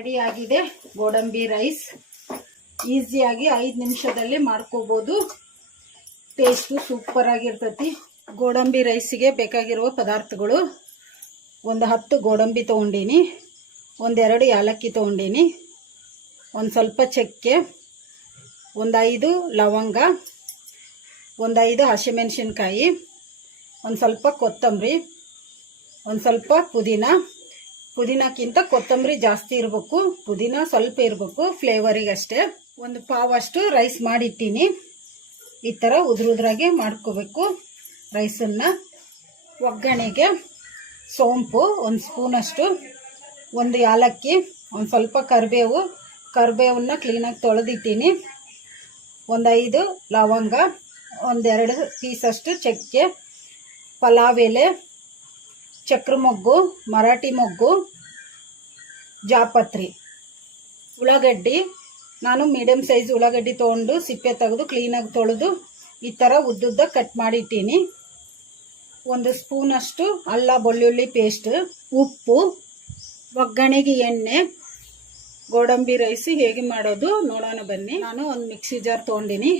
Ready ಆಗಿದೆ ಗೋಡಂಬಿ rice. ಈಸಿಯಾಗಿ 5 ನಿಮಿಷದಲ್ಲಿ ಮಾಡ್ಕೋಬಹುದು. ಟೇಸ್ಟು ಸೂಪರ್ ಆಗಿರ್ತೈತಿ. ಗೋಡಂಬಿ ರೈಸಿಗೆ ಬೇಕಾಗಿರುವ ಪದಾರ್ಥಗಳು: ಒಂದು 10 ಗೋಡಂಬಿ ತೊಗೊಂಡಿನಿ, ಒಂದೆರಡು ಯಾಲಕ್ಕಿ ತೊಗೊಂಡಿನಿ, ಒಂದು ಸ್ವಲ್ಪ ಚಕ್ಕೆ, ಒಂದು 5 ಲವಂಗ, ಒಂದು 5 ಹಸಿಮೆಣಸಿನ್ಕಾಯಿ, ಒಂದು ಸ್ವಲ್ಪ ಕೊತ್ತಂಬರಿ, ಒಂದು ಸ್ವಲ್ಪ ಪುದೀನಕ್ಕಿಂತ ಕೊತ್ತಂಬರಿ ಜಾಸ್ತಿ ಇರಬೇಕು, ಪುದೀನ ಸ್ವಲ್ಪ ಇರಬೇಕು ಫ್ಲೇವರಿಗಷ್ಟೇ. ಒಂದು ಪಾವಷ್ಟು ರೈಸ್ ಮಾಡಿಟ್ಟಿನಿ. ಈ ಥರ ಉದುರಾಗೆ ಮಾಡ್ಕೋಬೇಕು ರೈಸನ್ನು. ಒಗ್ಗರಣೆಗೆ ಸೋಂಪು 1 ಸ್ಪೂನಷ್ಟು, ಒಂದು ಯಾಲಕ್ಕಿ, ಒಂದು ಸ್ವಲ್ಪ ಕರಿಬೇವನ್ನ ಕ್ಲೀನಾಗಿ ತೊಳೆದಿಟ್ಟಿನಿ, ಒಂದು 5 ಲವಂಗ, ಒಂದೆರಡು ಪೀಸಷ್ಟು ಚಕ್ಕೆ, ಪಲಾವ್ ಎಲೆ, ಚಕ್ರ ಮೊಗ್ಗು, ಮರಾಠಿ ಮೊಗ್ಗು, ಜಾಪತ್ರಿ, ಉಳ್ಳಾಗಡ್ಡಿ. ನಾನು ಮೀಡಿಯಮ್ ಸೈಜ್ ಉಳ್ಳಾಗಡ್ಡಿ ತೊಗೊಂಡು ಸಿಪ್ಪೆ ತೆಗೆದು ಕ್ಲೀನಾಗಿ ತೊಳೆದು ಈ ಥರ ಉದ್ದುದ್ದ ಕಟ್ ಮಾಡಿಟ್ಟೀನಿ. 1 ಸ್ಪೂನಷ್ಟು ಅಲ್ಲ ಬೆಳ್ಳುಳ್ಳಿ ಪೇಸ್ಟ್, ಉಪ್ಪು, ಒಗ್ಗರಣೆಗೆ ಎಣ್ಣೆ. ಗೋಡಂಬಿ ರೈಸ್ ಹೇಗೆ ಮಾಡೋದು ನೋಡೋಣ ಬನ್ನಿ. ನಾನು ಒಂದು ಮಿಕ್ಸಿ ಜಾರ್ ತೊಗೊಂಡಿನಿ.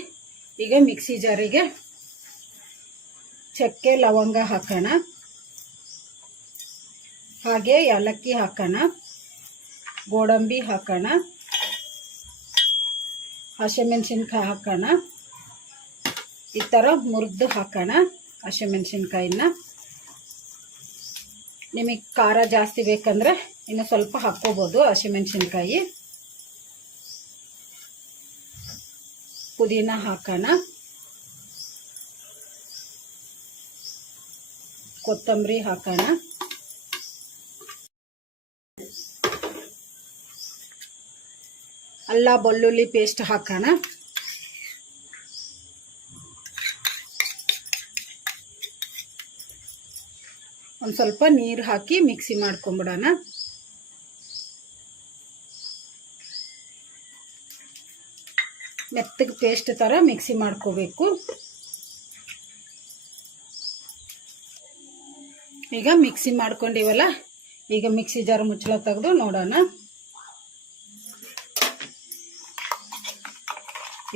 ಈಗ ಮಿಕ್ಸಿ ಜಾರಿಗೆ ಚಕ್ಕೆ ಲವಂಗ ಹಾಕೋಣ, ಹಾಗೆ ಯಾಲಕ್ಕಿ ಹಾಕೋಣ, ಗೋಡಂಬಿ ಹಾಕೋಣ, ಹಸಿಮೆಣಸಿನ್ಕಾಯಿ ಹಾಕೋಣ. ಈ ಥರ ಮುರಿದು ಹಾಕೋಣ ಹಸಿಮೆಣಸಿನ್ಕಾಯಿನ. ನಿಮಗೆ ಖಾರ ಜಾಸ್ತಿ ಬೇಕಂದ್ರೆ ಇನ್ನು ಸ್ವಲ್ಪ ಹಾಕ್ಕೋಬೋದು ಹಸಿಮೆಣಸಿನ್ಕಾಯಿ. ಪುದೀನ ಹಾಕೋಣ, ಕೊತ್ತಂಬರಿ ಹಾಕೋಣ, ಅಲ್ಲ ಬೆಳ್ಳುಳ್ಳಿ ಪೇಸ್ಟ್ ಹಾಕೋಣ, ಒಂದು ಸ್ವಲ್ಪ ನೀರು ಹಾಕಿ ಮಿಕ್ಸಿ ಮಾಡ್ಕೊಂಬಿಡೋಣ. ಮೆತ್ತಗೆ ಪೇಸ್ಟ್ ಥರ ಮಿಕ್ಸಿ ಮಾಡ್ಕೋಬೇಕು. ಈಗ ಮಿಕ್ಸಿ ಮಾಡ್ಕೊಂಡಿವಲ್ಲ, ಈಗ ಮಿಕ್ಸಿ ಜಾರ್ ಮುಚ್ಚಳ ತೆಗೆದು ನೋಡೋಣ.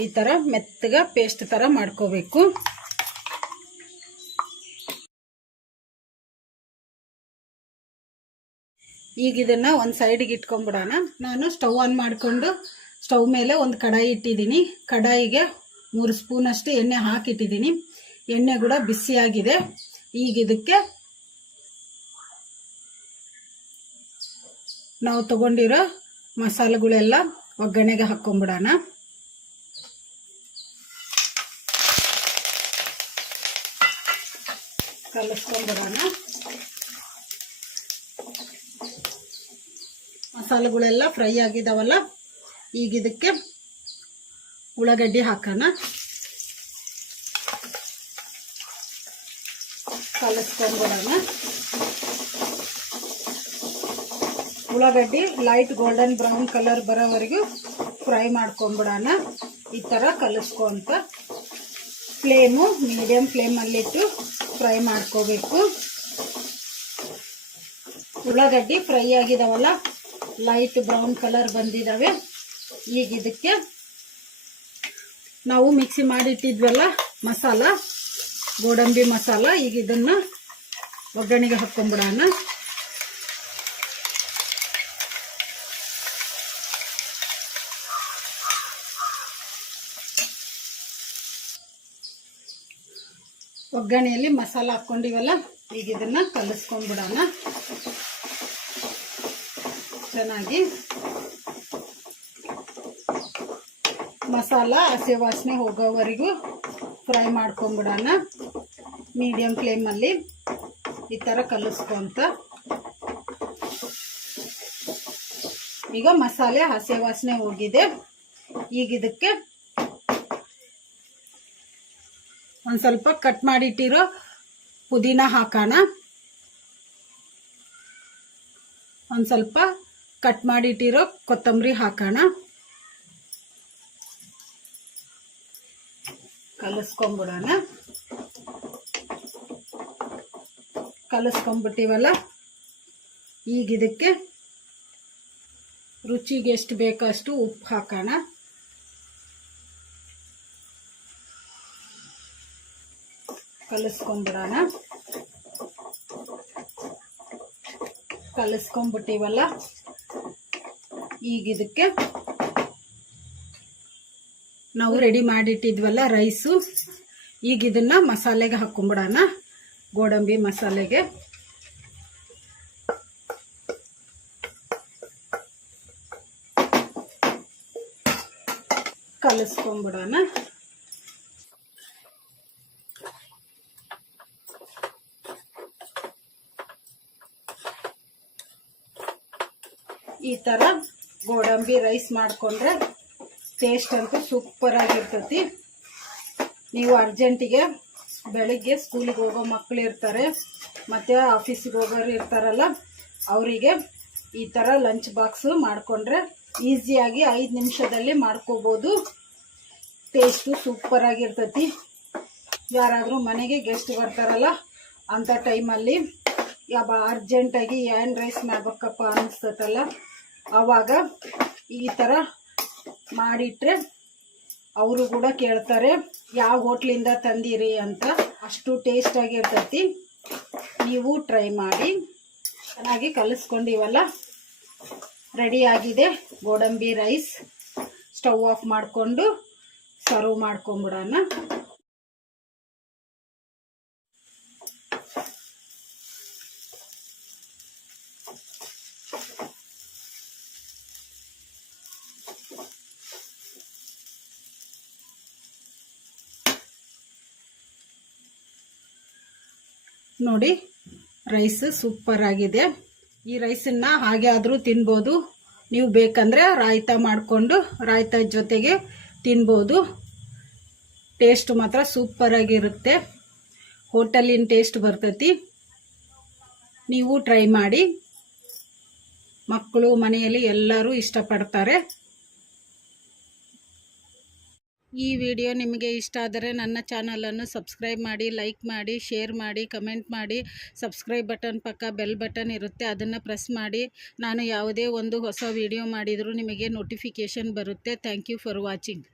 ಈ ಥರ ಮೆತ್ತಗೆ ಪೇಸ್ಟ್ ಥರ ಮಾಡ್ಕೋಬೇಕು. ಈಗ ಇದನ್ನು ಒಂದು ಸೈಡಿಗೆ ಇಟ್ಕೊಂಡ್ಬಿಡೋಣ. ನಾನು ಸ್ಟವ್ ಆನ್ ಮಾಡಿಕೊಂಡು ಸ್ಟವ್ ಮೇಲೆ ಒಂದು ಕಡಾಯಿ ಇಟ್ಟಿದ್ದೀನಿ. ಕಡಾಯಿಗೆ 3 ಸ್ಪೂನಷ್ಟು ಎಣ್ಣೆ ಹಾಕಿಟ್ಟಿದ್ದೀನಿ. ಎಣ್ಣೆ ಕೂಡ ಬಿಸಿಯಾಗಿದೆ. ಈಗ ಇದಕ್ಕೆ ನಾವು ತಗೊಂಡಿರೋ ಮಸಾಲೆಗಳೆಲ್ಲ ಒಗ್ಗರಣೆಗೆ ಹಾಕ್ಕೊಂಬಿಡೋಣ. ಕಲಿಸ್ಕೊಂಡ್ಬಿಡೋಣ. ಮಸಾಲೆಗಳೆಲ್ಲ ಫ್ರೈ ಆಗಿದಾವಲ್ಲ, ಈಗ ಇದಕ್ಕೆ ಉಳ್ಳಾಗಡ್ಡಿ ಹಾಕೋಣ, ಕಲಿಸ್ಕೊಂಡ್ಬಿಡೋಣ. ಉಳ್ಳಾಗಡ್ಡಿ ಲೈಟ್ ಗೋಲ್ಡನ್ ಬ್ರೌನ್ ಕಲರ್ ಬರೋವರೆಗೂ ಫ್ರೈ ಮಾಡ್ಕೊಂಡ್ಬಿಡೋಣ. ಈ ಥರ ಕಲಿಸ್ಕೊಂತ ಫ್ಲೇಮು ಮೀಡಿಯಂ ಫ್ಲೇಮಲ್ಲಿಟ್ಟು ಫ್ರೈ ಮಾಡ್ಕೋಬೇಕು. ಉಳ್ಳಾಗಡ್ಡಿ ಫ್ರೈ ಆಗಿದಾವಲ್ಲ, ಲೈಟ್ ಬ್ರೌನ್ ಕಲರ್ ಬಂದಿದ್ದಾವೆ. ಈಗ ಇದಕ್ಕೆ ನಾವು ಮಿಕ್ಸಿ ಮಾಡಿಟ್ಟಿದ್ವಲ್ಲ ಮಸಾಲ, ಗೋಡಂಬಿ ಮಸಾಲ, ಈಗ ಇದನ್ನು ಒಗ್ಗರಣೆಗೆ ಹಾಕ್ಕೊಂಡ್ಬಿಡೋಣ. ಒಗ್ಗರಣೆಯಲ್ಲಿ ಮಸಾಲ ಹಾಕ್ಕೊಂಡಿವಲ್ಲ, ಈಗ ಇದನ್ನು ಕಲಿಸ್ಕೊಂಡ್ಬಿಡೋಣ ಚೆನ್ನಾಗಿ. ಮಸಾಲ ಹಸಿ ವಾಸನೆ ಹೋಗೋವರೆಗೂ ಫ್ರೈ ಮಾಡ್ಕೊಂಡ್ಬಿಡೋಣ ಮೀಡಿಯಂ ಫ್ಲೇಮಲ್ಲಿ. ಈ ಥರ ಕಲಿಸ್ಕೊಂತ ಈಗ ಮಸಾಲೆ ಹಸಿ ವಾಸನೆ ಹೋಗಿದೆ. ಈಗ ಇದಕ್ಕೆ ಒಂದು ಸ್ವಲ್ಪ ಕಟ್ ಮಾಡಿಟ್ಟಿರೋ ಪುದೀನ ಹಾಕೋಣ, ಒಂದು ಸ್ವಲ್ಪ ಕಟ್ ಮಾಡಿಟ್ಟಿರೋ ಕೊತ್ತಂಬರಿ ಹಾಕೋಣ, ಕಲಿಸ್ಕೊಂಡ್ಬಿಡೋಣ. ಕಲಿಸ್ಕೊಂಡ್ಬಿಟ್ಟಿವಲ್ಲ, ಈಗ ಇದಕ್ಕೆ ರುಚಿಗೆ ಎಷ್ಟು ಬೇಕೋ ಅಷ್ಟು ಉಪ್ಪು ಹಾಕೋಣ. ಕಲಿಸ್ಕೊಂಡ್ಬಿಡೋಣ. ಕಲಿಸ್ಕೊಂಡ್ಬಿಟ್ಟಿವಲ್ಲ, ಈಗ ಇದಕ್ಕೆ ನಾವು ರೆಡಿ ಮಾಡಿಟ್ಟಿದ್ವಲ್ಲ ರೈಸು, ಈಗ ಇದನ್ನ ಮಸಾಲೆಗೆ ಹಾಕೊಂಡ್ಬಿಡೋಣ. ಗೋಡಂಬಿ ಮಸಾಲೆಗೆ ಕಲಿಸ್ಕೊಂಡ್ಬಿಡೋಣ. ಈ ಥರ ಗೋಡಂಬಿ ರೈಸ್ ಮಾಡಿಕೊಂಡ್ರೆ ಟೇಸ್ಟ್ ಅಂತೂ ಸೂಪರ್ ಆಗಿರ್ತೈತಿ. ನೀವು ಅರ್ಜೆಂಟಿಗೆ ಬೆಳಿಗ್ಗೆ ಸ್ಕೂಲಿಗೆ ಹೋಗೋ ಮಕ್ಕಳು ಇರ್ತಾರೆ, ಮತ್ತು ಆಫೀಸಿಗೆ ಹೋಗೋರು ಇರ್ತಾರಲ್ಲ, ಅವರಿಗೆ ಈ ಥರ ಲಂಚ್ ಬಾಕ್ಸು ಮಾಡಿಕೊಂಡ್ರೆ ಈಸಿಯಾಗಿ 5 ನಿಮಿಷದಲ್ಲಿ ಮಾಡ್ಕೋಬೋದು. ಟೇಸ್ಟು ಸೂಪರ್ ಆಗಿರ್ತೈತಿ. ಯಾರಾದರೂ ಮನೆಗೆ ಗೆಸ್ಟ್ ಬರ್ತಾರಲ್ಲ ಅಂಥ ಟೈಮಲ್ಲಿ ಅರ್ಜೆಂಟಾಗಿ ಏನು ರೈಸ್ ಮಾಡ್ಬೇಕಪ್ಪ ಅನಿಸ್ತೈತಲ್ಲ, ಆವಾಗ ಈ ಥರ ಮಾಡಿಟ್ರೆ ಅವರು ಕೂಡ ಕೇಳ್ತಾರೆ ಯಾವ ಹೋಟ್ಲಿಂದ ತಂದಿರಿ ಅಂತ. ಅಷ್ಟು ಟೇಸ್ಟ್ ಆಗಿರ್ತೈತಿ. ನೀವು ಟ್ರೈ ಮಾಡಿ. ಚೆನ್ನಾಗಿ ಕಲಿಸ್ಕೊಂಡಿವಲ್ಲ, ರೆಡಿ ಆಗಿದೆ ಗೋಡಂಬಿ ರೈಸ್. ಸ್ಟವ್ ಆಫ್ ಮಾಡಿಕೊಂಡು ಸರ್ವ್ ಮಾಡ್ಕೊಂಬಿಡೋಣ. ನೋಡಿ, ರೈಸ್ ಸೂಪರ್ ಆಗಿದೆ. ಈ ರೈಸನ್ನು ಹಾಗೆ ಆದರೂ ತಿನ್ಬೋದು. ನೀವು ಬೇಕಂದರೆ ರಾಯ್ತ ಮಾಡಿಕೊಂಡು ರಾಯ್ತ ಜೊತೆಗೆ ತಿನ್ಬೋದು. ಟೇಸ್ಟ್ ಮಾತ್ರ ಸೂಪರ್ ಆಗಿರುತ್ತೆ. ಹೋಟೆಲಿನ ಟೇಸ್ಟ್ ಬರ್ತೈತಿ. ನೀವು ಟ್ರೈ ಮಾಡಿ. ಮಕ್ಕಳು ಮನೆಯಲ್ಲಿ ಎಲ್ಲರೂ ಇಷ್ಟಪಡ್ತಾರೆ. ಈ ವಿಡಿಯೋ ನಿಮಗೆ ಇಷ್ಟ ಆದರೆ ನನ್ನ ಚಾನಲನ್ನು ಸಬ್ಸ್ಕ್ರೈಬ್ ಮಾಡಿ, ಲೈಕ್ ಮಾಡಿ, ಶೇರ್ ಮಾಡಿ, ಕಮೆಂಟ್ ಮಾಡಿ. ಸಬ್ಸ್ಕ್ರೈಬ್ ಬಟನ್ ಪಕ್ಕ ಬೆಲ್ ಬಟನ್ ಇರುತ್ತೆ, ಅದನ್ನು ಪ್ರೆಸ್ ಮಾಡಿ. ನಾನು ಯಾವುದೇ ಒಂದು ಹೊಸ ವಿಡಿಯೋ ಮಾಡಿದರೂ ನಿಮಗೆ ನೋಟಿಫಿಕೇಷನ್ ಬರುತ್ತೆ. Thank you for watching.